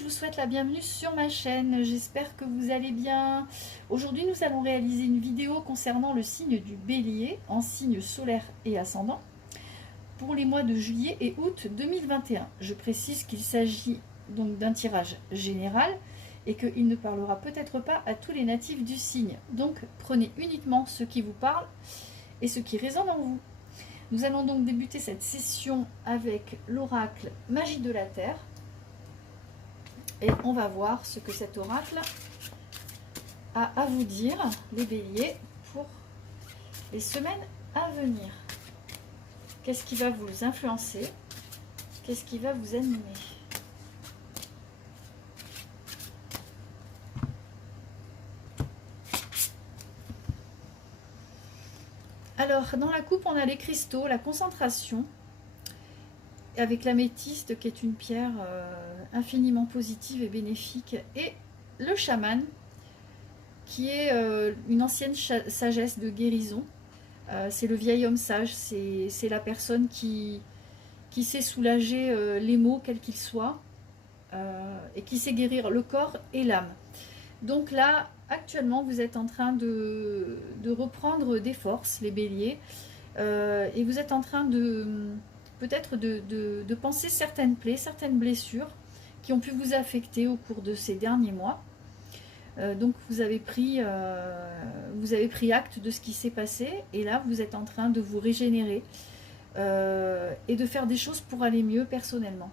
je vous souhaite la bienvenue sur ma chaîne, j'espère que vous allez bien. Aujourd'hui nous allons réaliser une vidéo concernant le signe du Bélier en signe solaire et ascendant pour les mois de juillet et août 2021. Je précise qu'il s'agit donc d'un tirage général et qu'il ne parlera peut-être pas à tous les natifs du signe. Donc prenez uniquement ce qui vous parle et ce qui résonne en vous. Nous allons donc débuter cette session avec l'oracle Magie de la Terre. Et on va voir ce que cet oracle a à vous dire, les béliers, pour les semaines à venir. Qu'est-ce qui va vous influencer? Qu'est-ce qui va vous animer? Alors, dans la coupe, on a les cristaux, la concentration, avec l'améthyste qui est une pierre infiniment positive et bénéfique, et le chaman qui est une ancienne sagesse de guérison. C'est le vieil homme sage, c'est la personne qui sait soulager les maux quels qu'ils soient et qui sait guérir le corps et l'âme. Donc là, actuellement, vous êtes en train de reprendre des forces, les béliers, et vous êtes en train peut-être de penser certaines plaies, certaines blessures qui ont pu vous affecter au cours de ces derniers mois. Donc vous avez pris acte de ce qui s'est passé et là vous êtes en train de vous régénérer et de faire des choses pour aller mieux personnellement.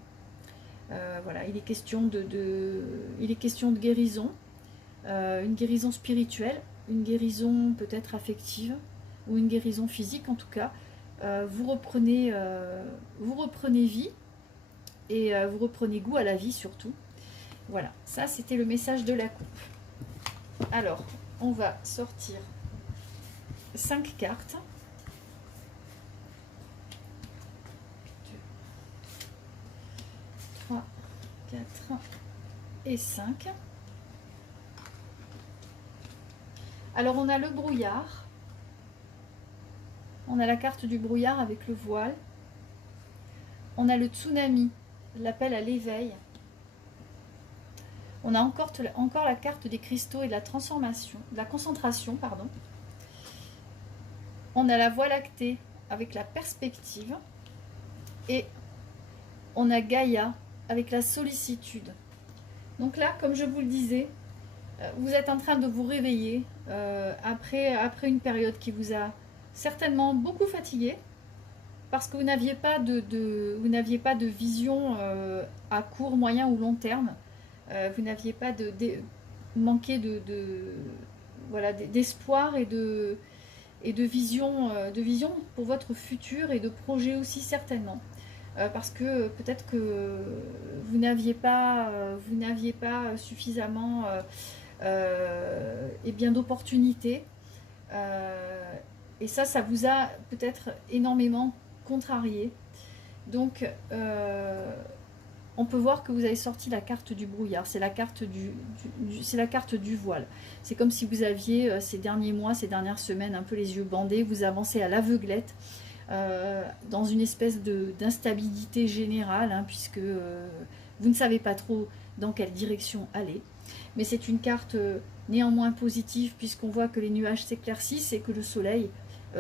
Voilà, il est question de guérison, une guérison spirituelle, une guérison peut-être affective ou une guérison physique en tout cas. Vous reprenez vie et vous reprenez goût à la vie surtout. Voilà, ça c'était le message de la coupe. Alors, on va sortir 5 cartes. 2, 3, 4 et 5. Alors, on a le brouillard. On a la carte du brouillard avec le voile. On a le tsunami, l'appel à l'éveil. On a encore la carte des cristaux et de la transformation, de la concentration, pardon. On a la voie lactée avec la perspective. Et on a Gaïa avec la sollicitude. Donc là, comme je vous le disais, vous êtes en train de vous réveiller après une période qui vous a certainement beaucoup fatigué parce que vous n'aviez pas de vision à court, moyen ou long terme. Vous n'aviez pas manqué d'espoir et de vision pour votre futur et de projet aussi certainement. Parce que peut-être que vous n'aviez pas suffisamment d'opportunités. Et ça vous a peut-être énormément contrarié. Donc on peut voir que vous avez sorti la carte du brouillard, c'est la carte du voile. C'est comme si vous aviez ces derniers mois, ces dernières semaines, un peu les yeux bandés, vous avancez à l'aveuglette, dans une espèce d'instabilité générale, hein, puisque vous ne savez pas trop dans quelle direction aller. Mais c'est une carte néanmoins positive, puisqu'on voit que les nuages s'éclaircissent et que le soleil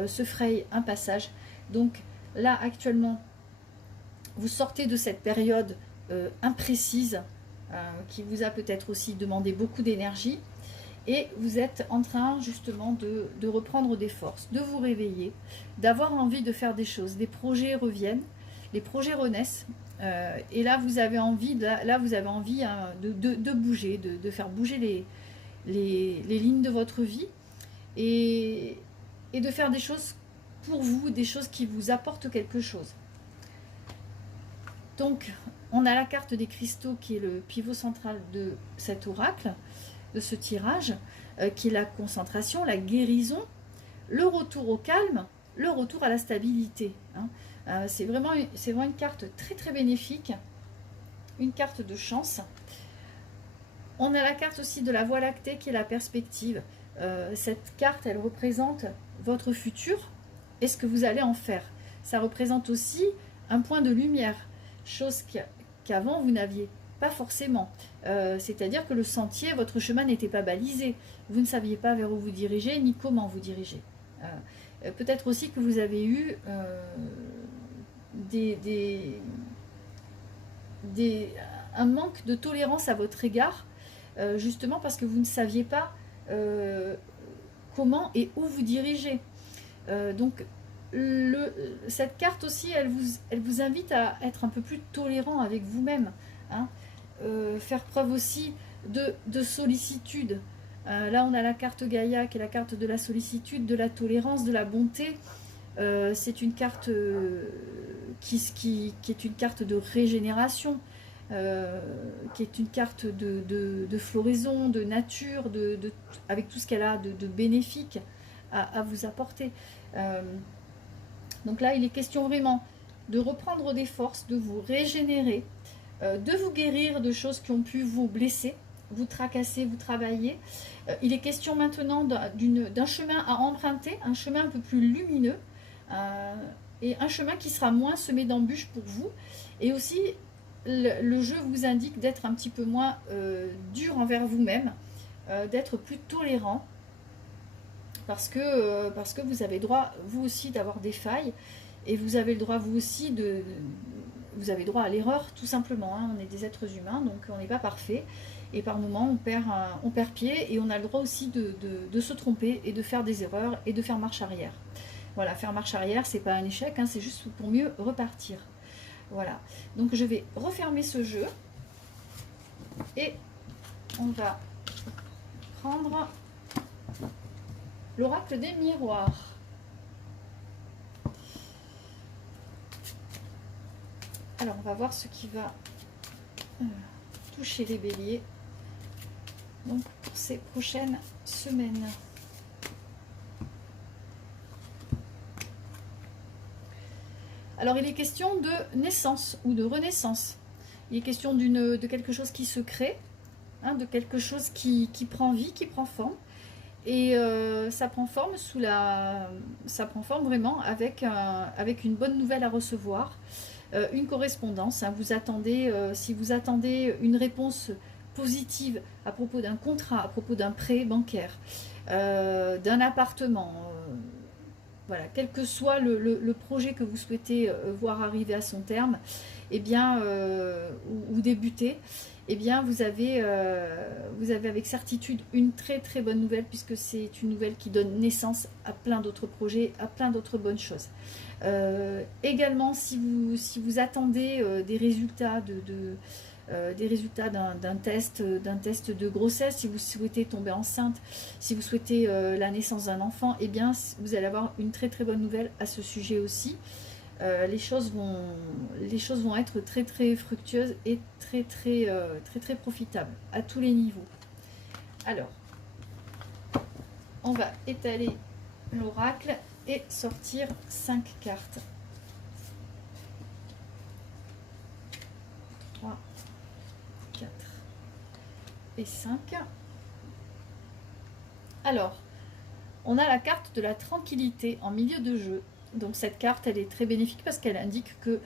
se fraye un passage. Donc là, actuellement, vous sortez de cette période imprécise qui vous a peut-être aussi demandé beaucoup d'énergie et vous êtes en train justement de reprendre des forces, de vous réveiller, d'avoir envie de faire des choses. Des projets reviennent, les projets renaissent et là vous avez envie, hein, de bouger, de faire bouger les lignes de votre vie et de faire des choses pour vous, des choses qui vous apportent quelque chose. Donc, on a la carte des cristaux qui est le pivot central de cet oracle, de ce tirage, qui est la concentration, la guérison, le retour au calme, le retour à la stabilité. Hein. C'est vraiment une carte très très bénéfique, une carte de chance. On a la carte aussi de la voie lactée qui est la perspective. Cette carte, elle représente votre futur et ce que vous allez en faire. Ça représente aussi un point de lumière, chose qu'avant vous n'aviez pas forcément. C'est-à-dire que le sentier, votre chemin n'était pas balisé. Vous ne saviez pas vers où vous dirigez, ni comment vous dirigez. Peut-être aussi que vous avez eu un manque de tolérance à votre égard, justement parce que vous ne saviez pas comment et où vous dirigez. Donc, cette carte aussi, elle vous invite à être un peu plus tolérant avec vous-même, hein. Faire preuve aussi de sollicitude. Là, on a la carte Gaïa qui est la carte de la sollicitude, de la tolérance, de la bonté. C'est une carte qui est une carte de régénération, qui est une carte de floraison, de nature, avec tout ce qu'elle a de bénéfique à vous apporter. Donc là, il est question vraiment de reprendre des forces, de vous régénérer, de vous guérir de choses qui ont pu vous blesser, vous tracasser, vous travailler. Il est question maintenant d'un chemin à emprunter, un chemin un peu plus lumineux, et un chemin qui sera moins semé d'embûches pour vous. Et aussi, le jeu vous indique d'être un petit peu moins dur envers vous-même, d'être plus tolérant, parce que vous avez le droit, vous aussi, d'avoir des failles, et vous avez le droit, vous aussi, vous avez droit à l'erreur, tout simplement, hein. On est des êtres humains, donc on n'est pas parfait, et par moments, on perd pied, et on a le droit aussi de se tromper, et de faire des erreurs, et de faire marche arrière. Voilà, faire marche arrière, c'est pas un échec, hein, c'est juste pour mieux repartir. Voilà, donc je vais refermer ce jeu, et on va prendre l'oracle des miroirs. Alors, on va voir ce qui va toucher les béliers donc pour ces prochaines semaines. Alors, il est question de naissance ou de renaissance. Il est question de quelque chose qui se crée, hein, de quelque chose qui prend vie, qui prend forme. Et ça prend forme ça prend forme vraiment avec une bonne nouvelle à recevoir, une correspondance, hein. Vous attendez, si vous attendez une réponse positive à propos d'un contrat, à propos d'un prêt bancaire, d'un appartement, voilà, quel que soit le projet que vous souhaitez voir arriver à son terme, eh bien, ou débuter, eh bien, vous avez avec certitude une très très bonne nouvelle, puisque c'est une nouvelle qui donne naissance à plein d'autres projets, à plein d'autres bonnes choses. Également, si vous attendez des résultats d'un test de grossesse, si vous souhaitez tomber enceinte, si vous souhaitez la naissance d'un enfant, eh bien, vous allez avoir une très très bonne nouvelle à ce sujet aussi. Les choses vont être très très fructueuses et très très profitables à tous les niveaux. Alors, on va étaler l'oracle et sortir 5 cartes. 3, 4 et 5. Alors, on a la carte de la tranquillité en milieu de jeu. Donc cette carte, elle est très bénéfique parce qu'elle indique que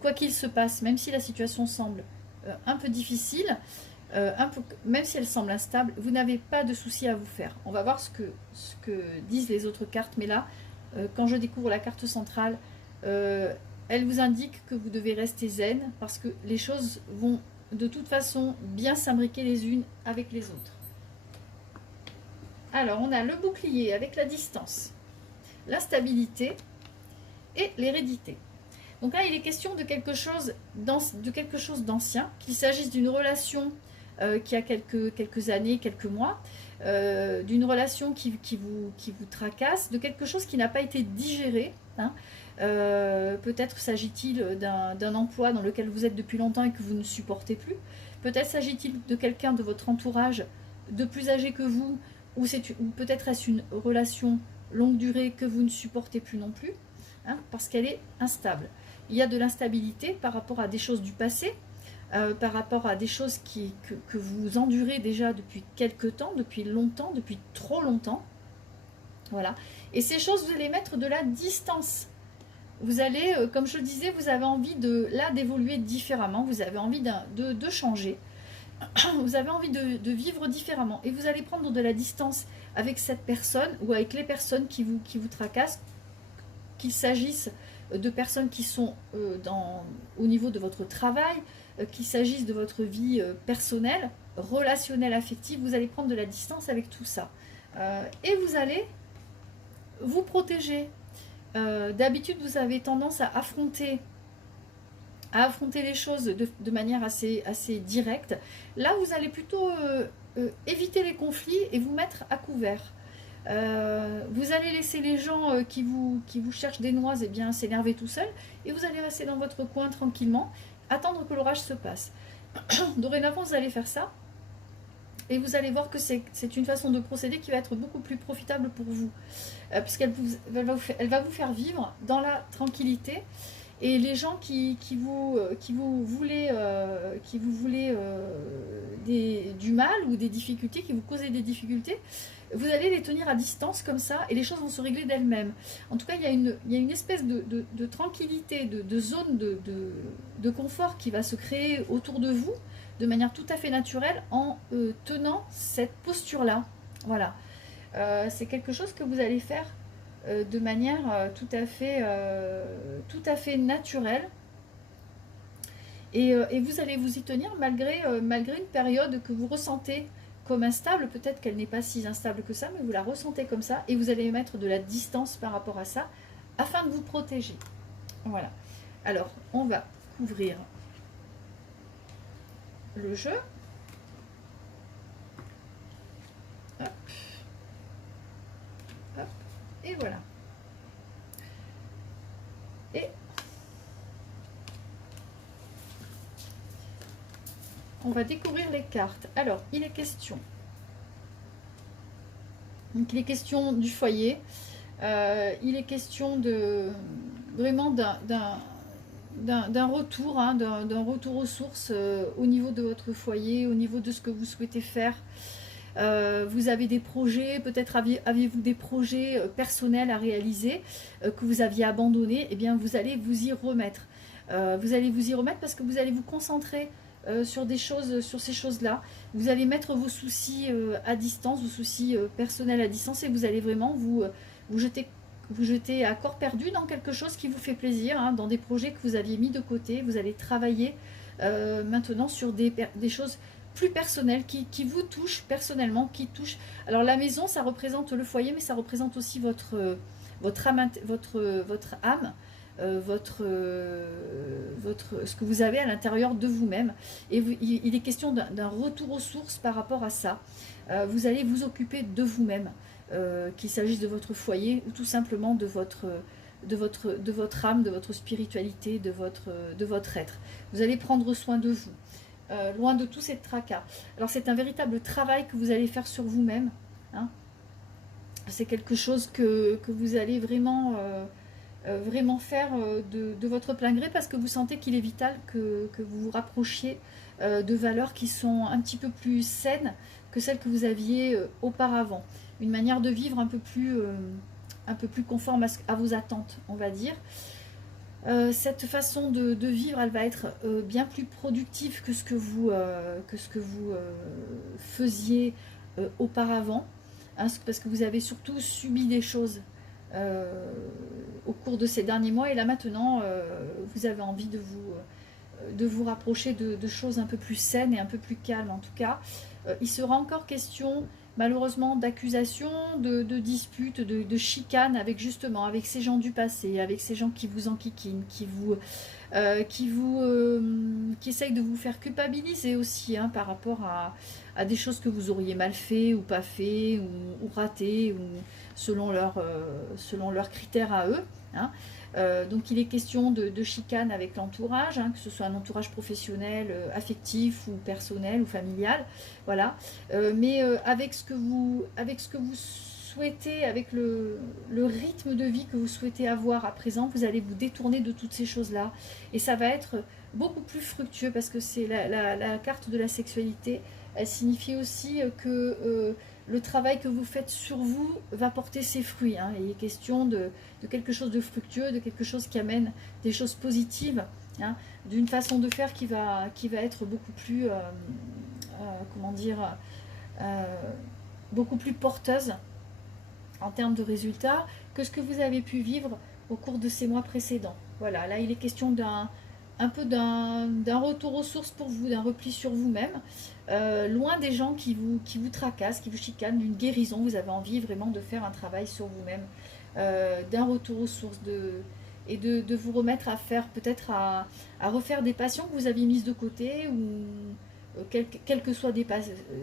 quoi qu'il se passe, même si la situation semble un peu difficile, même si elle semble instable, vous n'avez pas de souci à vous faire. On va voir ce que disent les autres cartes, mais là, quand je découvre la carte centrale, elle vous indique que vous devez rester zen parce que les choses vont de toute façon bien s'imbriquer les unes avec les autres. Alors, on a le bouclier avec la distance, l'instabilité et l'hérédité. Donc là, il est question de quelque chose d'ancien, qu'il s'agisse d'une relation qui a quelques années, quelques mois, d'une relation qui vous tracasse, de quelque chose qui n'a pas été digéré, hein. Peut-être s'agit-il d'un emploi dans lequel vous êtes depuis longtemps et que vous ne supportez plus. Peut-être s'agit-il de quelqu'un de votre entourage de plus âgé que vous, ou peut-être est-ce une relation longue durée que vous ne supportez plus non plus, hein, parce qu'elle est instable. Il y a de l'instabilité par rapport à des choses du passé, par rapport à des choses que vous endurez déjà depuis quelque temps, depuis longtemps, depuis trop longtemps. Voilà. Et ces choses, vous allez mettre de la distance. vous allez, comme je le disais, vous avez envie d'évoluer différemment, vous avez envie de changer, vous avez envie de vivre différemment, et vous allez prendre de la distance avec cette personne ou avec les personnes qui vous tracassent, qu'il s'agisse de personnes qui sont au niveau de votre travail, qu'il s'agisse de votre vie personnelle, relationnelle, affective, vous allez prendre de la distance avec tout ça. Et vous allez vous protéger. D'habitude, vous avez tendance à affronter les choses de manière assez directe. Là, vous allez plutôt éviter les conflits et vous mettre à couvert. Vous allez laisser les gens qui vous cherchent des noises et bien s'énerver tout seul, et vous allez rester dans votre coin tranquillement, attendre que l'orage se passe. Dorénavant, vous allez faire ça, et vous allez voir que c'est une façon de procéder qui va être beaucoup plus profitable pour vous, puisqu'elle va vous faire vivre dans la tranquillité. Et les gens qui vous voulaient du mal ou des difficultés, qui vous causaient des difficultés, vous allez les tenir à distance comme ça, et les choses vont se régler d'elles-mêmes. En tout cas, il y a une espèce de tranquillité, de zone de confort qui va se créer autour de vous, de manière tout à fait naturelle, en tenant cette posture-là. Voilà. C'est quelque chose que vous allez faire de manière tout à fait naturelle. Et vous allez vous y tenir malgré une période que vous ressentez comme instable. Peut-être qu'elle n'est pas si instable que ça, mais vous la ressentez comme ça, et vous allez mettre de la distance par rapport à ça, afin de vous protéger. Voilà. Alors, on va couvrir le jeu. Hop. Hop. Et voilà. Et on va découvrir les cartes. Alors, il est question. Donc, il est question du foyer. Il est question vraiment d'un retour, hein, d'un retour aux sources au niveau de votre foyer, au niveau de ce que vous souhaitez faire. Vous avez des projets, peut-être aviez-vous des projets personnels à réaliser que vous aviez abandonnés. Eh bien, vous allez vous y remettre. Vous allez vous y remettre parce que vous allez vous concentrer sur ces choses-là. Vous allez mettre vos soucis à distance, vos soucis personnels à distance, et vous allez vraiment vous jeter à corps perdu dans quelque chose qui vous fait plaisir, hein, dans des projets que vous aviez mis de côté. Vous allez travailler maintenant sur des choses plus personnelles qui vous touchent personnellement, qui touchent. Alors la maison, ça représente le foyer, mais ça représente aussi votre âme, ce que vous avez à l'intérieur de vous-même. Et il est question d'un retour aux sources par rapport à ça. Vous allez vous occuper de vous-même, qu'il s'agisse de votre foyer ou tout simplement de votre âme, de votre spiritualité, de votre être. Vous allez prendre soin de vous, loin de tous ces tracas. Alors c'est un véritable travail que vous allez faire sur vous-même, hein. C'est quelque chose que vous allez vraiment faire de votre plein gré, parce que vous sentez qu'il est vital que vous vous rapprochiez de valeurs qui sont un petit peu plus saines que celles que vous aviez auparavant. Une manière de vivre un peu plus conforme à vos attentes, on va dire. Cette façon de vivre, elle va être bien plus productive que ce que vous faisiez auparavant, hein, parce que vous avez surtout subi des choses au cours de ces derniers mois, et là maintenant vous avez envie de vous rapprocher de choses un peu plus saines et un peu plus calmes. En tout cas, il sera encore question malheureusement d'accusations, de disputes, de chicanes avec ces gens du passé, avec ces gens qui vous enquiquinent, qui essayent de vous faire culpabiliser aussi, hein, par rapport à des choses que vous auriez mal fait ou pas fait, ou raté, ou selon leurs critères à eux, hein. Donc il est question de chicane avec l'entourage, hein, que ce soit un entourage professionnel, affectif ou personnel ou familial, voilà. Mais avec ce que vous souhaitez, avec le rythme de vie que vous souhaitez avoir à présent, vous allez vous détourner de toutes ces choses-là, et ça va être beaucoup plus fructueux, parce que c'est la carte de la sexualité. Elle signifie aussi que le travail que vous faites sur vous va porter ses fruits, hein. Il est question de quelque chose de fructueux, de quelque chose qui amène des choses positives, hein, d'une façon de faire qui va être beaucoup plus, comment dire, euh, beaucoup plus porteuse en termes de résultats que ce que vous avez pu vivre au cours de ces mois précédents. Voilà, là il est question un peu d'un retour aux sources pour vous, d'un repli sur vous-même, loin des gens qui vous tracassent, qui vous chicanent, d'une guérison. Vous avez envie vraiment de faire un travail sur vous-même, d'un retour aux sources, et de vous remettre à faire, peut-être à refaire des passions que vous aviez mises de côté, ou quelles que soient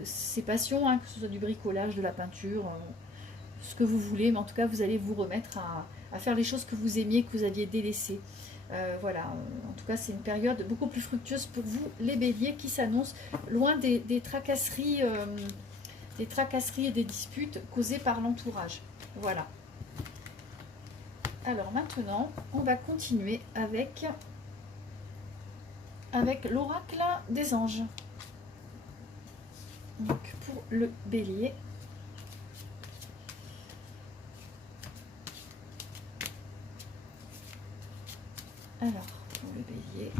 ces passions, hein, que ce soit du bricolage, de la peinture, ce que vous voulez, mais en tout cas vous allez vous remettre à faire les choses que vous aimiez, que vous aviez délaissées. Voilà, en tout cas c'est une période beaucoup plus fructueuse pour vous, les béliers, qui s'annoncent loin des tracasseries, et des disputes causées par l'entourage. Voilà. Alors maintenant, on va continuer avec l'oracle des anges. Donc pour le bélier. Alors, pour le bélier,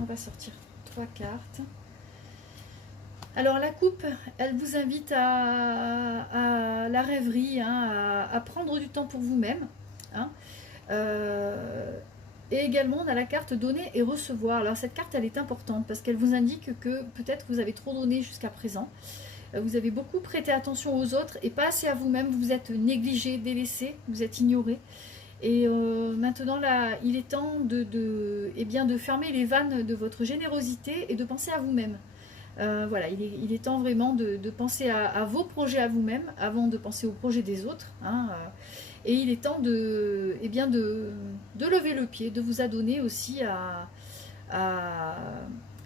on va sortir 3 cartes. Alors, la coupe, elle vous invite à la rêverie, hein, à prendre du temps pour vous-même. Hein. Et également, on a la carte donner et recevoir. Alors, cette carte, elle est importante parce qu'elle vous indique que peut-être vous avez trop donné jusqu'à présent. Vous avez beaucoup prêté attention aux autres et pas assez à vous-même. Vous êtes négligé, délaissé, vous êtes ignoré. Et maintenant, là, il est temps de fermer les vannes de votre générosité et de penser à vous-même. Voilà, il est temps vraiment de penser à vos projets à vous-même avant de penser aux projets des autres. Hein, et il est temps de lever le pied, de vous adonner aussi à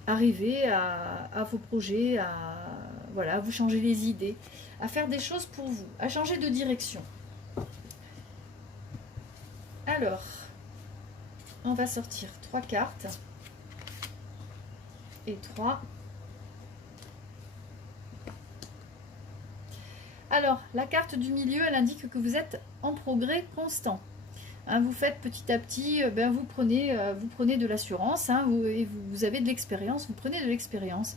rêver, à vos projets, à vous changer les idées, à faire des choses pour vous, à changer de direction. Alors, on va sortir 3 cartes et 3. Alors, la carte du milieu, elle indique que vous êtes en progrès constant. Hein, vous faites petit à petit, vous prenez de l'assurance, hein, vous avez de l'expérience, vous prenez de l'expérience.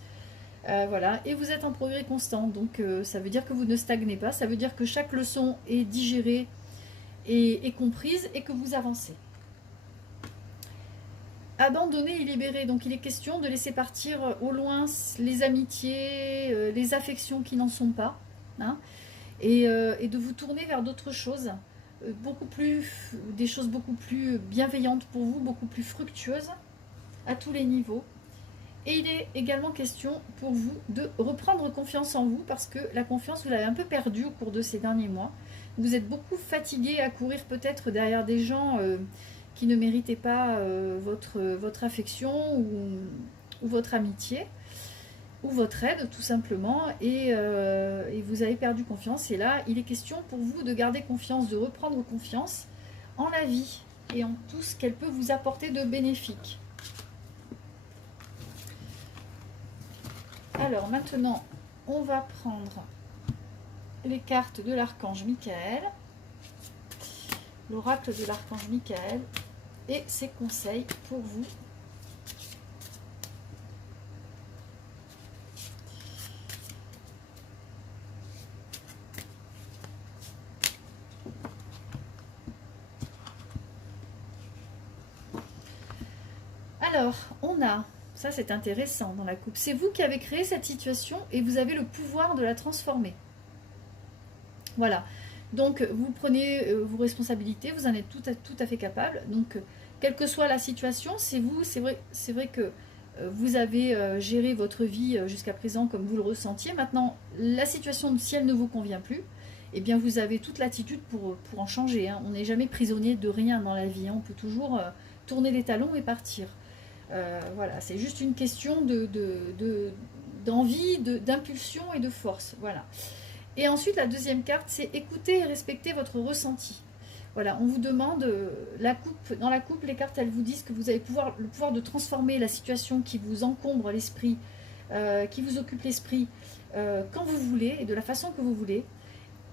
Voilà, et vous êtes en progrès constant. Donc, ça veut dire que vous ne stagnez pas, ça veut dire que chaque leçon est digérée et comprise et que vous avancez. Abandonner et libérer, donc il est question de laisser partir au loin les amitiés, les affections qui n'en sont pas, hein, et de vous tourner vers d'autres choses, des choses beaucoup plus bienveillantes pour vous, beaucoup plus fructueuses à tous les niveaux. Et il est également question pour vous de reprendre confiance en vous, parce que la confiance, vous l'avez un peu perdue au cours de ces derniers mois. Vous êtes beaucoup fatigué à courir peut-être derrière des gens qui ne méritaient pas votre affection ou votre amitié, ou votre aide tout simplement, et vous avez perdu confiance. Et là, il est question pour vous de garder confiance, de reprendre confiance en la vie et en tout ce qu'elle peut vous apporter de bénéfique. Alors maintenant, on va prendre les cartes de l'archange Michael, l'oracle de l'archange Michael et ses conseils pour vous. Alors, on a, ça c'est intéressant dans la coupe, c'est vous qui avez créé cette situation et vous avez le pouvoir de la transformer. Voilà, donc vous prenez vos responsabilités, vous en êtes tout à fait capable. Donc, quelle que soit la situation, c'est vous, c'est vrai que vous avez géré votre vie jusqu'à présent comme vous le ressentiez. Maintenant, la situation, si elle ne vous convient plus, eh bien vous avez toute l'attitude pour en changer. Hein. On n'est jamais prisonnier de rien dans la vie, hein. On peut toujours tourner les talons et partir. Voilà, c'est juste une question d'envie, d'impulsion et de force. Voilà. Et ensuite, la deuxième carte, c'est écouter et respecter votre ressenti. Voilà, on vous demande, dans la coupe, les cartes, elles vous disent que vous avez le pouvoir de transformer la situation qui vous encombre l'esprit qui vous occupe l'esprit quand vous voulez et de la façon que vous voulez.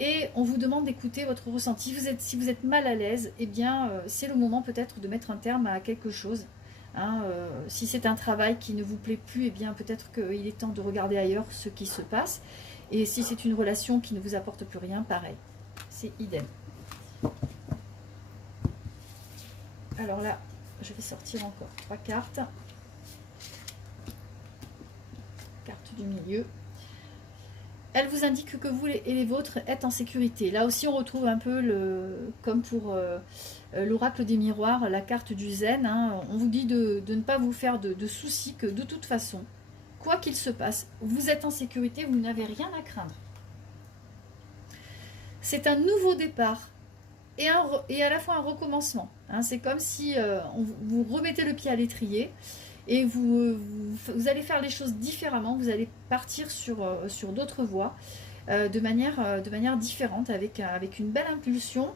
Et on vous demande d'écouter votre ressenti. Si vous êtes mal à l'aise, eh bien, c'est le moment peut-être de mettre un terme à quelque chose. Hein, si c'est un travail qui ne vous plaît plus, eh bien, peut-être qu'il est temps de regarder ailleurs ce qui se passe. Et si c'est une relation qui ne vous apporte plus rien, pareil. C'est idem. Alors là, je vais sortir encore 3 cartes. Carte du milieu. Elle vous indique que vous et les vôtres êtes en sécurité. Là aussi, on retrouve un peu, comme pour l'oracle des miroirs, la carte du zen. Hein. On vous dit de ne pas vous faire de soucis, que de toute façon, quoi qu'il se passe, vous êtes en sécurité, vous n'avez rien à craindre. C'est un nouveau départ et à la fois un recommencement. Hein. C'est comme si vous remettez le pied à l'étrier. Et vous allez faire les choses différemment, vous allez partir sur d'autres voies de manière différente, avec une belle impulsion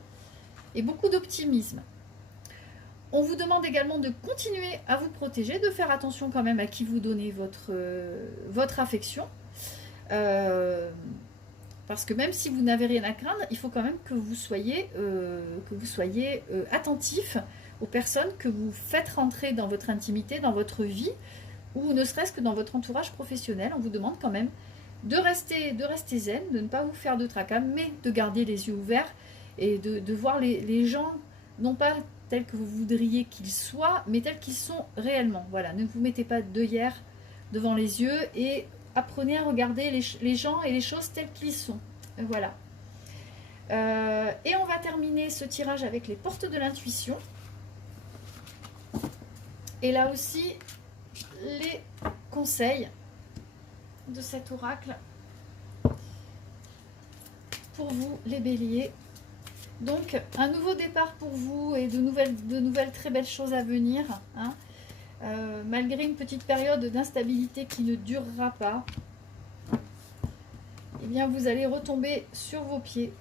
et beaucoup d'optimisme. On vous demande également de continuer à vous protéger, de faire attention quand même à qui vous donnez votre affection. Parce que même si vous n'avez rien à craindre, il faut quand même que vous soyez attentif aux personnes que vous faites rentrer dans votre intimité, dans votre vie, ou ne serait-ce que dans votre entourage professionnel. On vous demande quand même de rester zen, de ne pas vous faire de tracas, mais de garder les yeux ouverts et de voir les gens, non pas tels que vous voudriez qu'ils soient, mais tels qu'ils sont réellement. Voilà, ne vous mettez pas d'œillères devant les yeux et apprenez à regarder les gens et les choses tels qu'ils sont. Voilà. Et on va terminer ce tirage avec les portes de l'intuition. Et là aussi, les conseils de cet oracle pour vous, les béliers. Donc, un nouveau départ pour vous et de nouvelles très belles choses à venir. Hein. Malgré une petite période d'instabilité qui ne durera pas, eh bien, vous allez retomber sur vos pieds.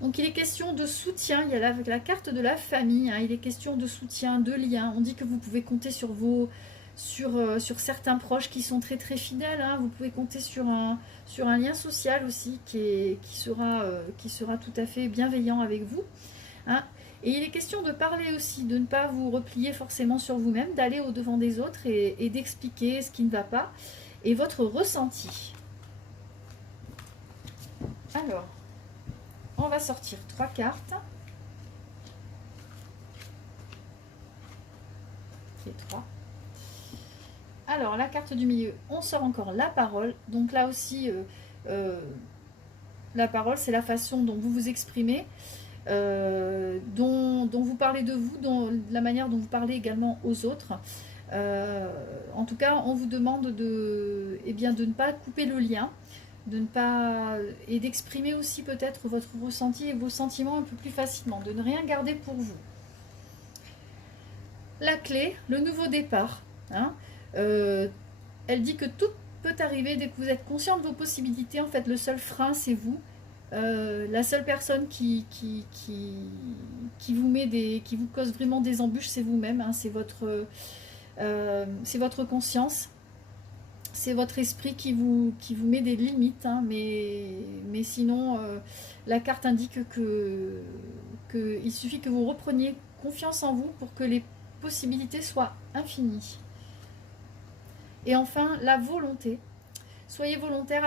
Donc il est question de soutien, il y a la carte de la famille, hein, il est question de soutien, de lien. On dit que vous pouvez compter sur sur certains proches qui sont très très fidèles. Hein. Vous pouvez compter sur un lien social aussi qui sera tout à fait bienveillant avec vous. Hein. Et il est question de parler aussi, de ne pas vous replier forcément sur vous-même, d'aller au-devant des autres et d'expliquer ce qui ne va pas et votre ressenti. Alors, on va sortir 3 cartes. Les 3. Alors, la carte du milieu, on sort encore la parole. Donc là aussi, la parole, c'est la façon dont vous vous exprimez, dont vous parlez de vous, la manière dont vous parlez également aux autres. En tout cas, on vous demande de ne pas couper le lien, et d'exprimer aussi peut-être votre ressenti et vos sentiments un peu plus facilement, de ne rien garder pour vous. La clé, le nouveau départ. Hein, elle dit que tout peut arriver dès que vous êtes conscient de vos possibilités. En fait, le seul frein, c'est vous. La seule personne qui vous cause vraiment des embûches, c'est vous-même. Hein, c'est votre conscience. C'est votre esprit qui vous met des limites, hein, mais sinon, la carte indique qu'il suffit que vous repreniez confiance en vous pour que les possibilités soient infinies. Et enfin, la volonté. Soyez volontaire,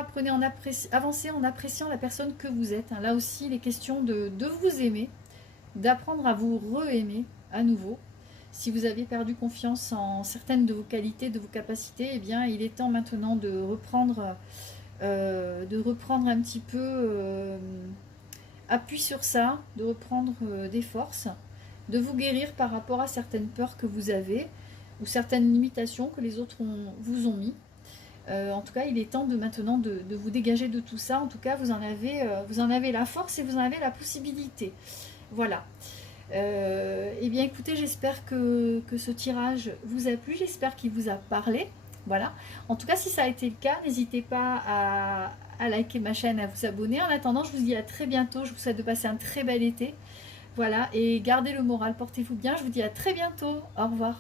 avancez en appréciant la personne que vous êtes. Hein. Là aussi, il est question de vous aimer, d'apprendre à vous re-aimer à nouveau. Si vous avez perdu confiance en certaines de vos qualités, de vos capacités, eh bien, il est temps maintenant de reprendre un petit peu appui sur ça, de reprendre des forces, de vous guérir par rapport à certaines peurs que vous avez ou certaines limitations que les autres vous ont mis. En tout cas, il est temps maintenant de vous dégager de tout ça. En tout cas, vous en avez la force et vous en avez la possibilité. Voilà. Eh bien écoutez, j'espère que ce tirage vous a plu, j'espère qu'il vous a parlé. Voilà. En tout cas, si ça a été le cas, n'hésitez pas à liker ma chaîne, à vous abonner. En attendant, je vous dis à très bientôt. Je vous souhaite de passer un très bel été. Voilà. Et gardez le moral, portez-vous bien. Je vous dis à très bientôt. Au revoir.